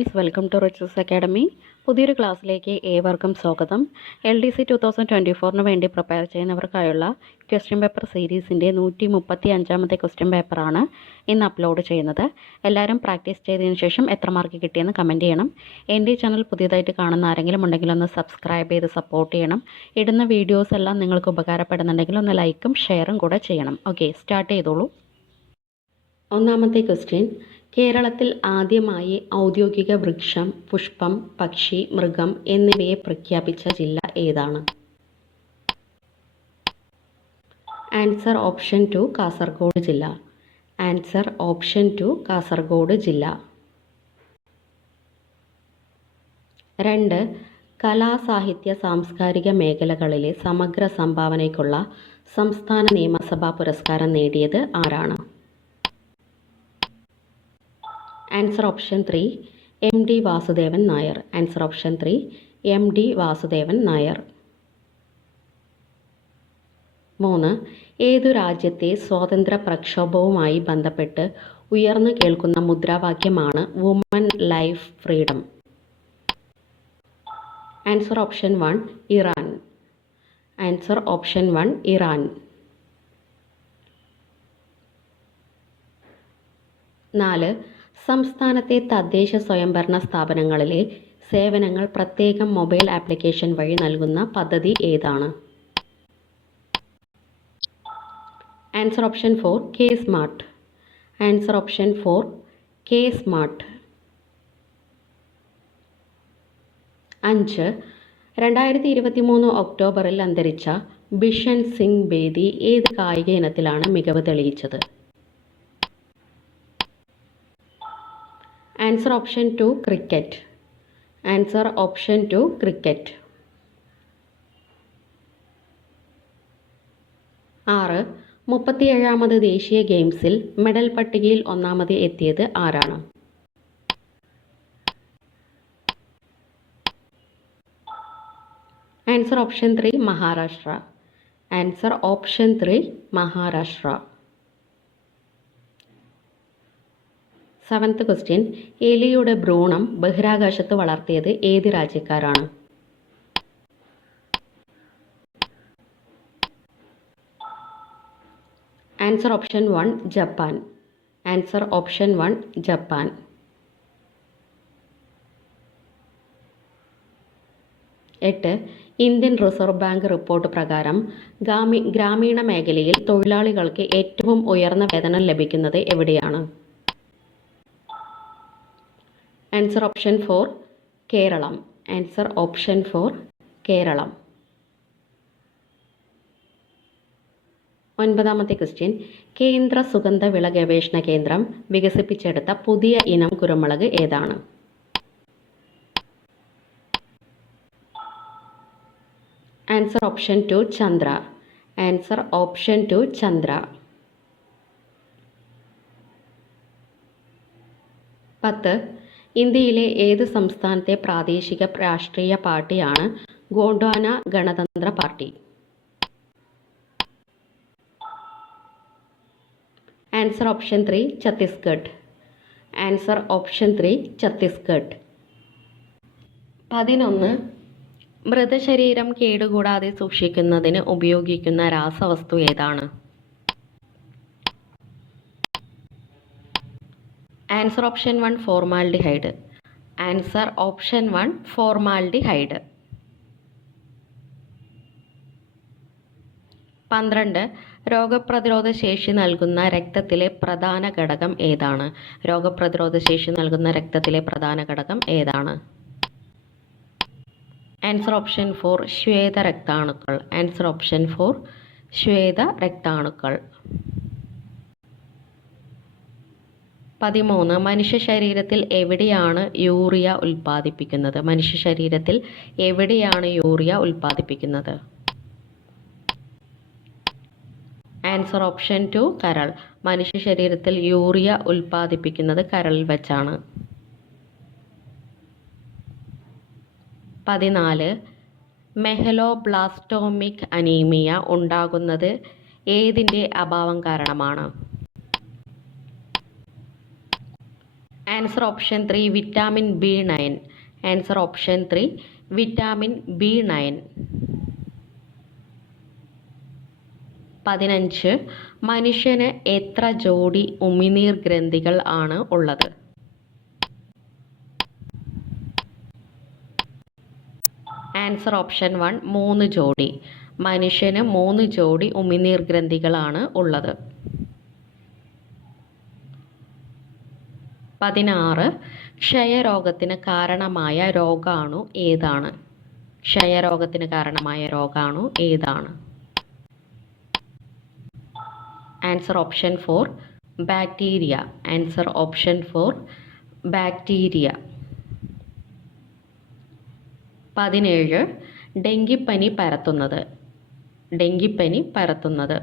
Friends, welcome to Riches Academy. പുതിയൊരു ക്ലാസ്സിലേക്ക് ഏവർക്കും സ്വാഗതം. LDC 2024 വേണ്ടി പ്രിപ്പയർ ചെയ്യുന്നവർക്കായുള്ള ക്വസ്റ്റ്യൻ പേപ്പർ സീരീസിൻ്റെ 135ാമത്തെ ക്വസ്റ്റ്യൻ പേപ്പറാണ് ഇന്ന് അപ്ലോഡ് ചെയ്യുന്നത്. എല്ലാവരും പ്രാക്ടീസ് ചെയ്തതിന് ശേഷം എത്ര മാർക്ക് കിട്ടിയെന്ന് കമൻറ്റ് ചെയ്യണം. എൻ്റെ ചാനൽ പുതിയതായിട്ട് കാണുന്ന ആരെങ്കിലും ഉണ്ടെങ്കിൽ ഒന്ന് സബ്സ്ക്രൈബ് ചെയ്ത് സപ്പോർട്ട് ചെയ്യണം. ഇടുന്ന വീഡിയോസ് എല്ലാം നിങ്ങൾക്ക് ഉപകാരപ്പെടുന്നുണ്ടെങ്കിൽ ഒന്ന് ലൈക്കും ഷെയറും കൂടെ ചെയ്യണം. ഓക്കെ, സ്റ്റാർട്ട് ചെയ്തോളൂ. ഒന്നാമത്തെ ക്വസ്റ്റ്യൻ: കേരളത്തിൽ ആദ്യമായി ഔദ്യോഗിക വൃക്ഷം, പുഷ്പം, പക്ഷി, മൃഗം എന്നിവയെ പ്രഖ്യാപിച്ച ജില്ല ഏതാണ്? ആൻസർ ഓപ്ഷൻ 2 കാസർഗോഡ് ജില്ല. ആൻസർ ഓപ്ഷൻ 2 കാസർഗോഡ് ജില്ല. 2. കലാ, സാഹിത്യ, സാംസ്കാരിക മേഖലകളിലെ സമഗ്ര സംഭാവനയ്ക്കുള്ള സംസ്ഥാന നിയമസഭാ പുരസ്കാരം നേടിയത് ആരാണ്? Answer option 3 MD Vasudevan Nair. Answer option 3 MD Vasudevan Nair. 3. ഏതു രാജ്യത്തെ സ്വാതന്ത്ര്യ പ്രക്ഷോഭവുമായി ബന്ധപ്പെട്ട് ഉയർന്നു കേൾക്കുന്ന മുദ്രാവാക്യമാണ് woman life freedom? Answer option 1 Iran. Answer option 1 Iran. 4. സംസ്ഥാനത്തെ തദ്ദേശ സ്വയംഭരണ സ്ഥാപനങ്ങളിലെ സേവനങ്ങൾ പ്രത്യേകം മൊബൈൽ ആപ്ലിക്കേഷൻ വഴി നൽകുന്ന പദ്ധതി ഏതാണ്? Answer option 4 K smart. Answer option 4 K smart. 5. 2023 ഒക്ടോബറിൽ അന്തരിച്ച ബിഷൻ സിംഗ് ബേദി ഏത് കായിക ഇനത്തിലാണ് മികവ് തെളിയിച്ചത്? Answer option 2 cricket. Answer option 2 cricket. 6. 37ാമത് ദേശീയ ഗെയിംസിൽ മെഡൽ പട്ടികയിൽ ഒന്നാമത് എത്തിയത് ആരാണ്? Answer option 3 Maharashtra. Answer option 3 Maharashtra. 7th question: എലിയുടെ ഭ്രൂണം ബഹിരാകാശത്ത് വളർത്തിയത് ഏത് രാജ്യക്കാരാണ്? Answer option 1 Japan. Answer option 1 Japan. 8. Indian reserve bank report പ്രകാരം ഗ്രാമീണ മേഖലയിൽ തൊഴിലാളികൾക്ക് ഏറ്റവും ഉയർന്ന വേതനം ലഭിക്കുന്നത് എവിടെയാണ്? Answer option 4 Keralam. Answer option 4 Keralam. 9ാമത്തെ ക്വസ്റ്റ്യൻ: കേന്ദ്ര സുഗന്ധവിള ഗവേഷണ കേന്ദ്രം വികസിപ്പിച്ചെടുത്ത പുതിയ ഇനം കുരുമുളക് ഏതാണ്? Answer option 2 Chandra. Answer option 2 Chandra. 10. ഇന്ത്യയിലെ ഏത് സംസ്ഥാനത്തെ പ്രാദേശിക രാഷ്ട്രീയ പാർട്ടിയാണ് Gondwana Ganatantra party? Answer option 3 Chhattisgarh. Answer option 3 Chhattisgarh. 11. മൃതശരീരം കേടുകൂടാതെ സൂക്ഷിക്കുന്നതിന് ഉപയോഗിക്കുന്ന രാസവസ്തു ഏതാണ്? Answer option 1 formaldehyde. Answer option 1 formaldehyde. 12. രോഗപ്രതിരോധ ശേഷി നൽകുന്ന രക്തത്തിലെ പ്രധാന ഘടകം ഏതാണ്? രോഗപ്രതിരോധ ശേഷി നൽകുന്ന രക്തത്തിലെ പ്രധാന ഘടകം ഏതാണ്? ആൻസർ ഓപ്ഷൻ 4 ശ്വേത രക്താണുക്കൾ. ആൻസർ ഓപ്ഷൻ 4 ശ്വേത രക്താണുക്കൾ. 13. മനുഷ്യ ശരീരത്തിൽ എവിടെയാണ് യൂറിയ ഉൽപ്പാദിപ്പിക്കുന്നത്? മനുഷ്യ ശരീരത്തിൽ എവിടെയാണ് യൂറിയ ഉൽപ്പാദിപ്പിക്കുന്നത്? ആൻസർ ഓപ്ഷൻ 2 കരൾ. മനുഷ്യ ശരീരത്തിൽ യൂറിയ ഉൽപ്പാദിപ്പിക്കുന്നത് കരളിൽ വെച്ചാണ്. 14. മെഹലോബ്ലാസ്റ്റോമിക് അനീമിയ ഉണ്ടാകുന്നത് ഏതിൻ്റെ അഭാവം കാരണമാണ്? Answer option 3 vitamin B9. Answer option 3 vitamin B9. 15 മനുഷ്യന് എത്ര ജോഡി ഉമിനീർ ഗ്രന്ഥികൾ ആണ് ഉള്ളത്? ആൻസർ ഓപ്ഷൻ 1 3 ജോഡി. മനുഷ്യന് 3 ജോഡി ഉമിനീർ ഗ്രന്ഥികളാണ് ഉള്ളത്. 16 ക്ഷയരോഗത്തിന് കാരണമായ രോഗാണു ഏതാണ്? ക്ഷയരോഗത്തിന് കാരണമായ രോഗാണു ഏതാണ്? Answer option 4 bacteria. Answer option 4 bacteria. 17 ഡെങ്കിപ്പനി പരത്തുന്നത്. ഡെങ്കിപ്പനി പരത്തുന്നത്.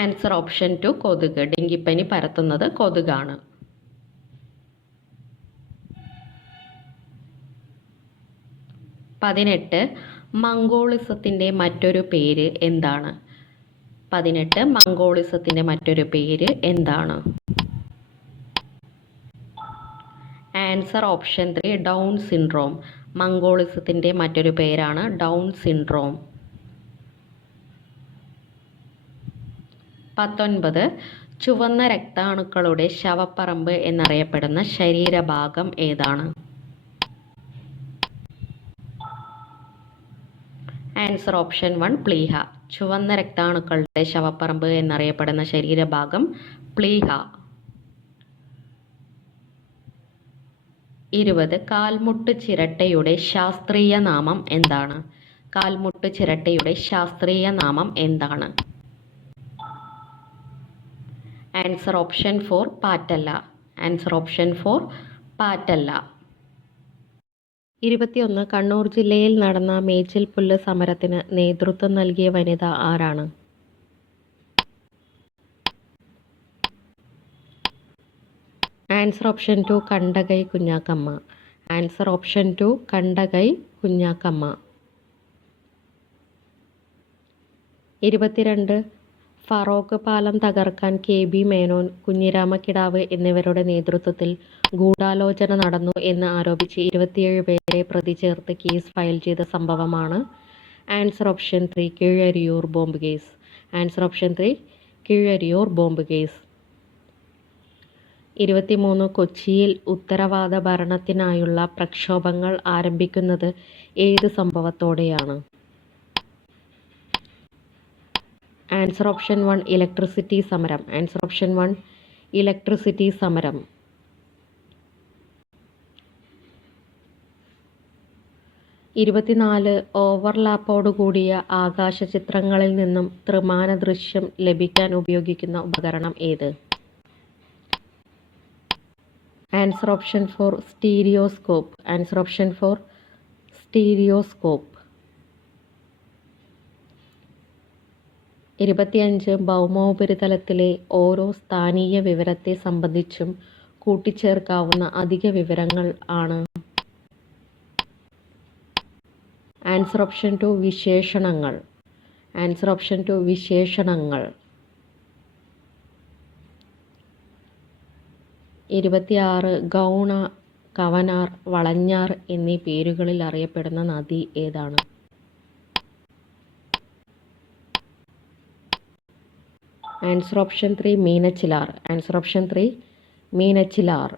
ആൻസർ ഓപ്ഷൻ 2 കൊതുക്. ഡെങ്കിപ്പനി പരത്തുന്നത് കൊതുകാണ്. 18 മംഗോളിസത്തിൻ്റെ മറ്റൊരു പേര് എന്താണ്? 18 മംഗോളിസത്തിൻ്റെ മറ്റൊരു പേര് എന്താണ്? Answer option 3 down syndrome. മംഗോളിസത്തിൻ്റെ മറ്റൊരു പേരാണ് ഡൗൺ സിൻഡ്രോം. 19 ചുവന്ന രക്താണുക്കളുടെ ശവപ്പറമ്പ് എന്നറിയപ്പെടുന്ന ശരീരഭാഗം ഏതാണ്? Answer option 1 പ്ലീഹ. ചുവന്ന രക്താണുക്കളുടെ ശവപ്പറമ്പ് എന്നറിയപ്പെടുന്ന ശരീരഭാഗം പ്ലീഹ. 20 കാൽമുട്ട് ചിരട്ടയുടെ ശാസ്ത്രീയ നാമം എന്താണ്? കാൽമുട്ട് ചിരട്ടയുടെ ശാസ്ത്രീയ നാമം എന്താണ്? Answer option 4 patella. Answer option 4 patella. 21 Kannur ജില്ലയിൽ നടന്ന മേച്ചിൽപുല്ല് സമരത്തിന് നേതൃത്വം നൽകിയ വനിത ആരാണ്? Answer option 2 Kandakai Kunjakkamma. Answer option 2 Kandakai Kunjakkamma. 22 Feroke പാലം തകർക്കാൻ KB മേനോൻ, കുഞ്ഞിരാമക്കിടാവ് എന്നിവരുടെ നേതൃത്വത്തിൽ ഗൂഢാലോചന നടന്നു എന്ന് ആരോപിച്ച് 27 പേരെ പ്രതി ചേർത്ത് കേസ് ഫയൽ ചെയ്ത സംഭവമാണ്. Answer option 3 Keezhariyur bomb case. Answer option 3 Keezhariyur bomb case. 23 കൊച്ചിയിൽ ഉത്തരവാദ ഭരണത്തിനായുള്ള പ്രക്ഷോഭങ്ങൾ ആരംഭിക്കുന്നത് ഏത് സംഭവത്തോടെയാണ്? ആൻസർ ഓപ്ഷൻ 1 ഇലക്ട്രിസിറ്റി സമരം. ആൻസർ ഓപ്ഷൻ 1 ഇലക്ട്രിസിറ്റി സമരം. 24 ഓവർലാപ്പോടുകൂടിയ ആകാശ ചിത്രങ്ങളിൽ നിന്നും ത്രിമാന ദൃശ്യം ലഭിക്കാൻ ഉപയോഗിക്കുന്ന ഉപകരണം ഏത്? Answer option 4 stereoscope. Answer option 4 stereoscope. 25 ഭൗമോപരിതലത്തിലെ ഓരോ സ്ഥാനീയ വിവരത്തെ സംബന്ധിച്ചും കൂട്ടിച്ചേർക്കാവുന്ന അധിക വിവരങ്ങൾ ആണ്? ആൻസർ ഓപ്ഷൻ 2 വിശേഷണങ്ങൾ. ആൻസർ ഓപ്ഷൻ 2 വിശേഷണങ്ങൾ. 26 ഗൗണ, കവനാർ, വളഞ്ഞാർ എന്നീ പേരുകളിൽ അറിയപ്പെടുന്ന നദി ഏതാണ്? Answer option 3 Meenachilar. Answer option 3 Meenachilar.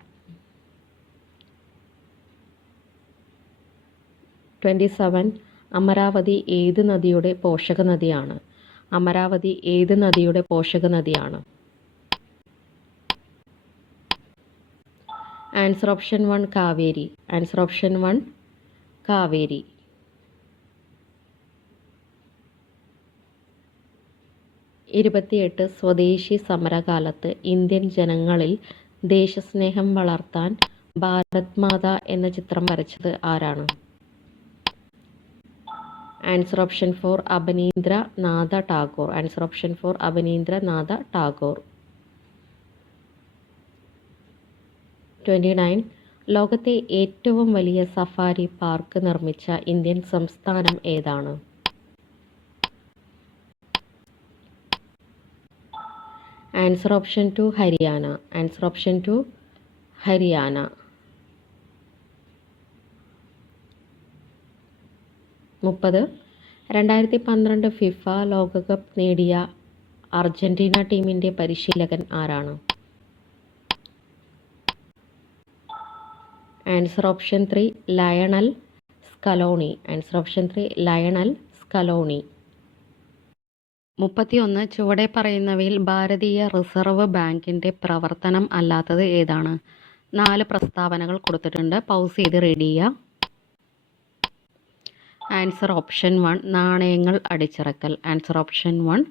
27 Amaravati ഏത് നദിയുടെ പോഷക നദിയാണ്? അമരാവതി ഏത് നദിയുടെ പോഷക നദിയാണ്? Answer option 1 Kaveri. Answer option 1 Kaveri. 28 സ്വദേശി സമരകാലത്ത് ഇന്ത്യൻ ജനങ്ങളിൽ ദേശസ്നേഹം വളർത്താൻ ഭാരത് മാത എന്ന ചിത്രം വരച്ചത് ആരാണ്? ആൻസർ ഓപ്ഷൻ 4 അബനീന്ദ്ര നാഥ ടാഗോർ. ആൻസർ ഓപ്ഷൻ 4 അബനീന്ദ്ര നാഥ ടാഗോർ. 29 ലോകത്തെ ഏറ്റവും വലിയ സഫാരി പാർക്ക് നിർമ്മിച്ച ഇന്ത്യൻ സംസ്ഥാനം ഏതാണ്? Answer option 2 Haryana. Answer option 2 Haryana. 30. 2012 FIFA ലോകകപ്പ് നേടിയ അർജന്റീന ടീമിൻ്റെ പരിശീലകൻ ആരാണ്? Answer option 3 Lionel Scaloni. Answer option 3 Lionel Scaloni. 31. ചുവടെ പറയുന്നവയിൽ ഭാരതീയ റിസർവ് ബാങ്കിൻ്റെ പ്രവർത്തനം അല്ലാത്തത് ഏതാണ്? 4 പ്രസ്താവനകൾ കൊടുത്തിട്ടുണ്ട്. പൗസ് ചെയ്ത് റീഡ് ചെയ്യുക. ആൻസർ ഓപ്ഷൻ 1 നാണയങ്ങൾ അടിച്ചിറക്കൽ. ആൻസർ ഓപ്ഷൻ 1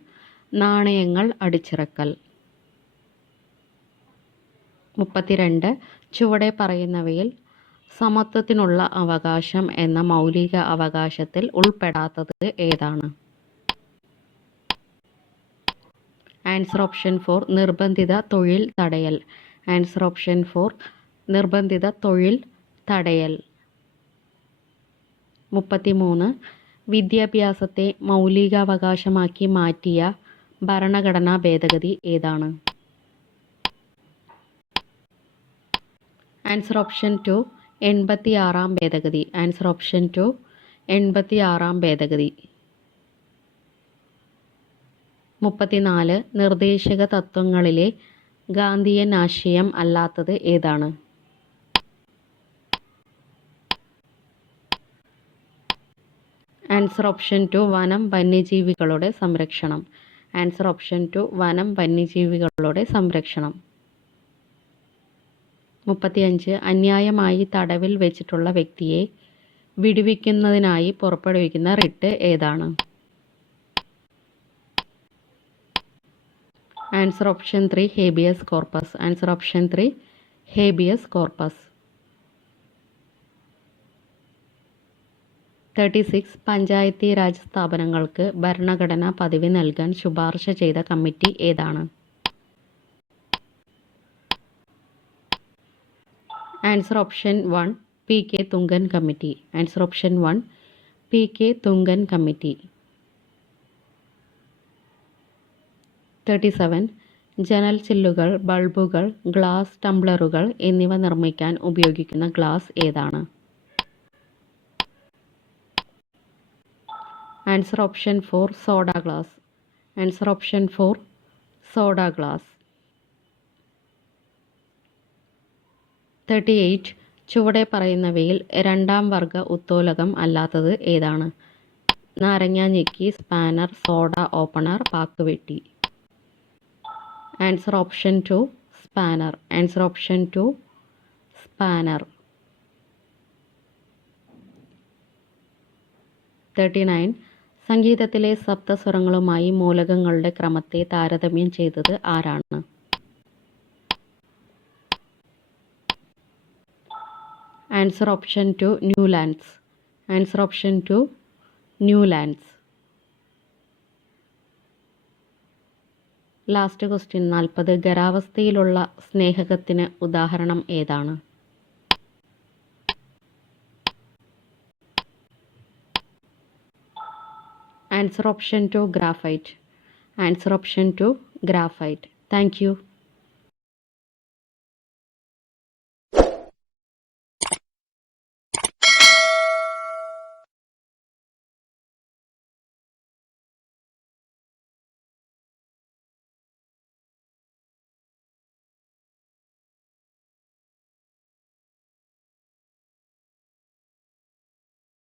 നാണയങ്ങൾ അടിച്ചിറക്കൽ. 32. ചുവടെ പറയുന്നവയിൽ സമത്വത്തിനുള്ള അവകാശം എന്ന മൗലിക അവകാശത്തിൽ ഉൾപ്പെടാത്തത് ഏതാണ്? ആൻസർ ഓപ്ഷൻ 4 നിർബന്ധിത തൊഴിൽ തടയൽ. ആൻസർ ഓപ്ഷൻ 4 നിർബന്ധിത തൊഴിൽ തടയൽ. 33. വിദ്യാഭ്യാസത്തെ മൗലികാവകാശമാക്കി മാറ്റിയ ഭരണഘടനാ ഭേദഗതി ഏതാണ്? ആൻസർ ഓപ്ഷൻ 2 86-ാം ഭേദഗതി. ആൻസർ ഓപ്ഷൻ 2 86-ാം ഭേദഗതി. 34. നിർദ്ദേശക തത്വങ്ങളിലെ ഗാന്ധിയൻ ആശയം അല്ലാത്തത് ഏതാണ്? ആൻസർ ഓപ്ഷൻ 2 വനം വന്യജീവികളുടെ സംരക്ഷണം. ആൻസർ ഓപ്ഷൻ 2 വനം വന്യജീവികളുടെ സംരക്ഷണം. 35. അന്യായമായി തടവിൽ വെച്ചിട്ടുള്ള വ്യക്തിയെ വിടുവിക്കുന്നതിനായി പുറപ്പെടുവിക്കുന്ന റിട്ട് ഏതാണ്? Answer option 3 habeas corpus. Answer option 3 habeas corpus. 36. Panchayati Raj സ്ഥാപനങ്ങൾക്ക് ഭരണഘടനാ പദവി നൽകാൻ ശുപാർശ ചെയ്ത കമ്മിറ്റി ഏതാണ്? Answer option 1 PK Thungon committee. Answer option 1 PK Thungon committee. 37. ജനൽ ചില്ലുകൾ, ബൾബുകൾ, ഗ്ലാസ് ടംബ്ലറുകൾ എന്നിവ നിർമ്മിക്കാൻ ഉപയോഗിക്കുന്ന ഗ്ലാസ് ഏതാണ്? Answer option 4 soda glass. Answer option 4 soda glass. 38. ചുവടെ പറയുന്നവയിൽ രണ്ടാം വർഗ ഉത്തോലകം അല്ലാത്തത് ഏതാണ്? നാരങ്ങ ഞെക്കി, സ്പാനർ, സോഡ ഓപ്പണർ, പാക്കുവെട്ടി. Answer option 2 spanner. Answer option 2 spanner. 39. സംഗീതത്തിലെ സപ്തസ്വരങ്ങളുമായി മൂലകങ്ങളുടെ ക്രമത്തെ താരതമ്യം ചെയ്തത് ആരാണ്? Answer option 2 Newlands. Answer option 2 Newlands. Last question 40. ഖരാവസ്ഥയിലുള്ള സ്നേഹകത്തിന് ഉദാഹരണം ഏതാണ്? Answer option 2 graphite. Answer option 2 graphite. Thank U.